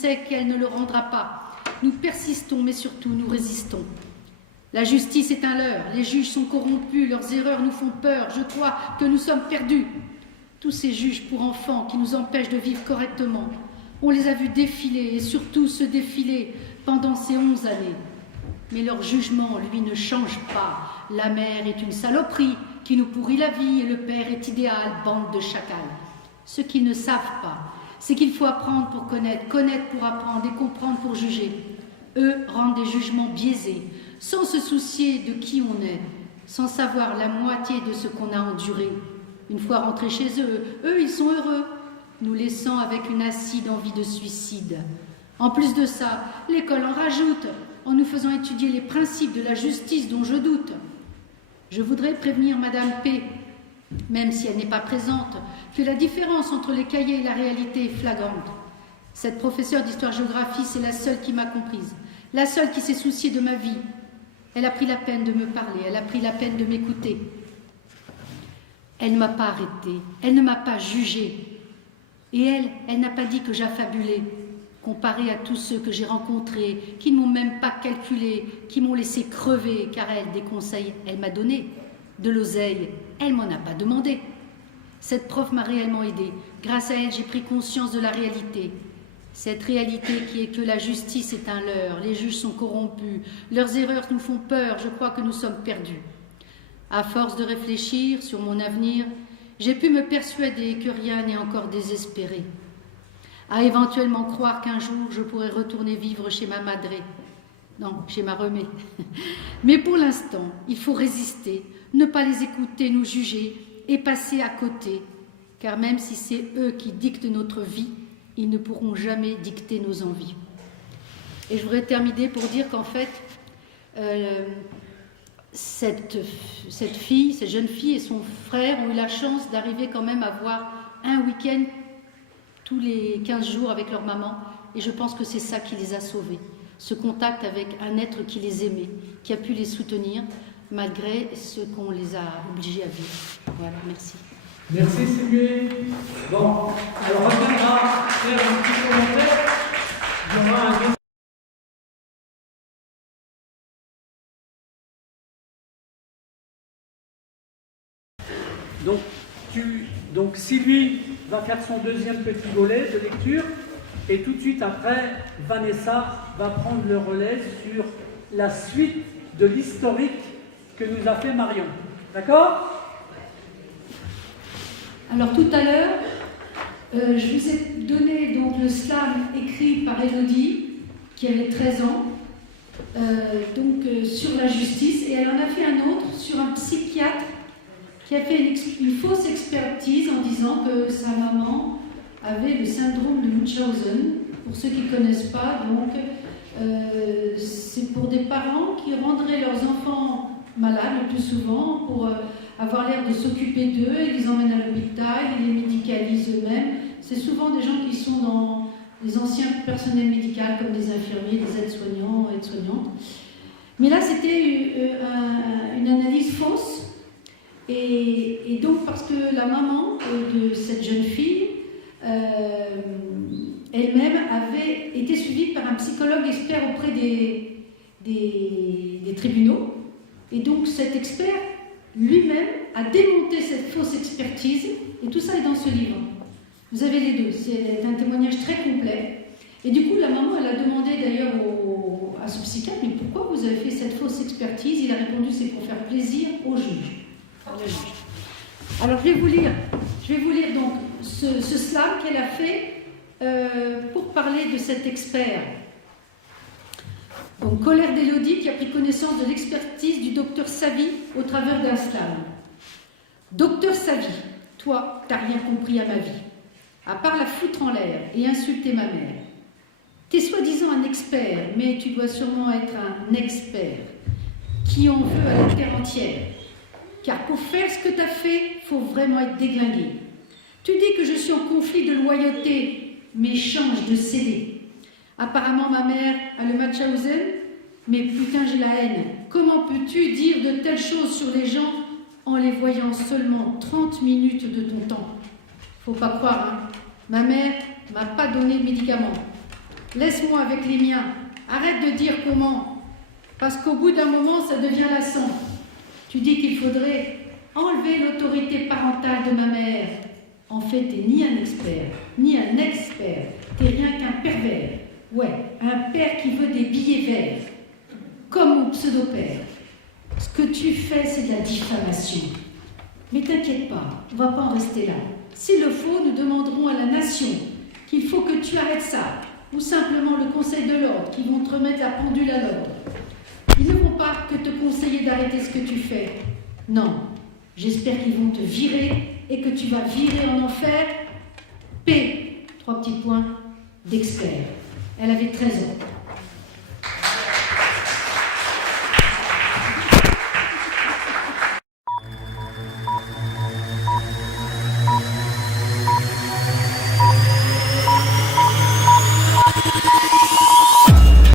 sait qu'elle ne le rendra pas. Nous persistons, mais surtout nous résistons. La justice est un leurre, les juges sont corrompus, leurs erreurs nous font peur, je crois que nous sommes perdus. Tous ces juges pour enfants qui nous empêchent de vivre correctement, on les a vus défiler et surtout se défiler pendant ces 11 années. Mais leur jugement, lui, ne change pas. La mère est une saloperie qui nous pourrit la vie et le père est idéal, bande de chacals. Ce qu'ils ne savent pas, c'est qu'il faut apprendre pour connaître, connaître pour apprendre et comprendre pour juger. Eux rendent des jugements biaisés, sans se soucier de qui on est, sans savoir la moitié de ce qu'on a enduré. Une fois rentrés chez eux, ils sont heureux, nous laissant avec une acide envie de suicide. En plus de ça, l'école en rajoute, en nous faisant étudier les principes de la justice dont je doute. Je voudrais prévenir Madame P, même si elle n'est pas présente, que la différence entre les cahiers et la réalité est flagrante. Cette professeure d'histoire-géographie, c'est la seule qui m'a comprise, la seule qui s'est souciée de ma vie. Elle a pris la peine de me parler, elle a pris la peine de m'écouter. Elle ne m'a pas arrêtée, elle ne m'a pas jugée. Et elle n'a pas dit que j'affabulais, comparée à tous ceux que j'ai rencontrés, qui ne m'ont même pas calculé, qui m'ont laissé crever, car elle, des conseils, elle m'a donné. De l'oseille, elle m'en a pas demandé. Cette prof m'a réellement aidée. Grâce à elle, j'ai pris conscience de la réalité. Cette réalité qui est que la justice est un leurre, les juges sont corrompus, leurs erreurs nous font peur, je crois que nous sommes perdus. À force de réfléchir sur mon avenir, j'ai pu me persuader que rien n'est encore désespéré. À éventuellement croire qu'un jour je pourrai retourner vivre chez ma madré. Non, chez ma remée. Mais pour l'instant, il faut résister, ne pas les écouter, nous juger et passer à côté. Car même si c'est eux qui dictent notre vie, ils ne pourront jamais dicter nos envies. Et je voudrais terminer pour dire qu'en fait, cette jeune fille et son frère ont eu la chance d'arriver quand même à voir un week-end tous les 15 jours avec leur maman. Et je pense que c'est ça qui les a sauvés. Ce contact avec un être qui les aimait, qui a pu les soutenir malgré ce qu'on les a obligés à vivre. Voilà, merci. Merci Sylvie. Bon, alors on reviendra faire un petit commentaire. Il y aura un... Donc Sylvie va faire son deuxième petit volet de lecture et tout de suite après, Vanessa va prendre le relais sur la suite de l'historique que nous a fait Marion. D'accord ? Alors tout à l'heure, je vous ai donné donc le slam écrit par Élodie, qui avait 13 ans, sur la justice, et elle en a fait un autre sur un psychiatre qui a fait une fausse expertise en disant que sa maman avait le syndrome de Munchausen. Pour ceux qui ne connaissent pas, donc, c'est pour des parents qui rendraient leurs enfants malades le plus souvent pour avoir l'air de s'occuper d'eux, ils les emmènent à l'hôpital, ils les médicalisent eux-mêmes. C'est souvent des gens qui sont dans les anciens personnels médicaux comme des infirmiers, des aides-soignants, aides-soignantes. Mais là, c'était une analyse fausse. Et donc, parce que la maman de cette jeune fille, elle-même avait été suivie par un psychologue expert auprès des tribunaux. Et donc, cet expert, lui-même, a démonté cette fausse expertise. Et tout ça est dans ce livre. Vous avez les deux. C'est un témoignage très complet. Et du coup, la maman, elle a demandé d'ailleurs à ce psychiatre, mais pourquoi vous avez fait cette fausse expertise? Il a répondu, c'est pour faire plaisir au juge. Alors je vais vous lire donc ce slam qu'elle a fait pour parler de cet expert. Donc colère d'Élodie qui a pris connaissance de l'expertise du docteur Savy au travers d'un slam. Docteur Savy, toi, t'as rien compris à ma vie, à part la foutre en l'air et insulter ma mère. T'es soi-disant un expert, mais tu dois sûrement être un expert qui en veut à la terre entière. Car pour faire ce que tu as fait, il faut vraiment être déglingué. Tu dis que je suis en conflit de loyauté, mais change de CD. Apparemment, ma mère a le Munchausen, mais putain, j'ai la haine. Comment peux-tu dire de telles choses sur les gens en les voyant seulement 30 minutes de ton temps? Faut pas croire, hein. Ma mère m'a pas donné de médicaments. Laisse-moi avec les miens. Arrête de dire comment. Parce qu'au bout d'un moment, ça devient lassant. Tu dis qu'il faudrait enlever l'autorité parentale de ma mère. En fait, t'es ni un expert, ni un expert. T'es rien qu'un pervers. Ouais, un père qui veut des billets verts. Comme mon pseudo-père. Ce que tu fais, c'est de la diffamation. Mais t'inquiète pas, on va pas en rester là. S'il le faut, nous demanderons à la nation qu'il faut que tu arrêtes ça. Ou simplement le Conseil de l'ordre, qui vont te remettre la pendule à l'ordre. Ils ne vont pas que te conseiller d'arrêter ce que tu fais. Non, j'espère qu'ils vont te virer et que tu vas virer en enfer P, 3 petits points, d'expert. Elle avait 13 ans.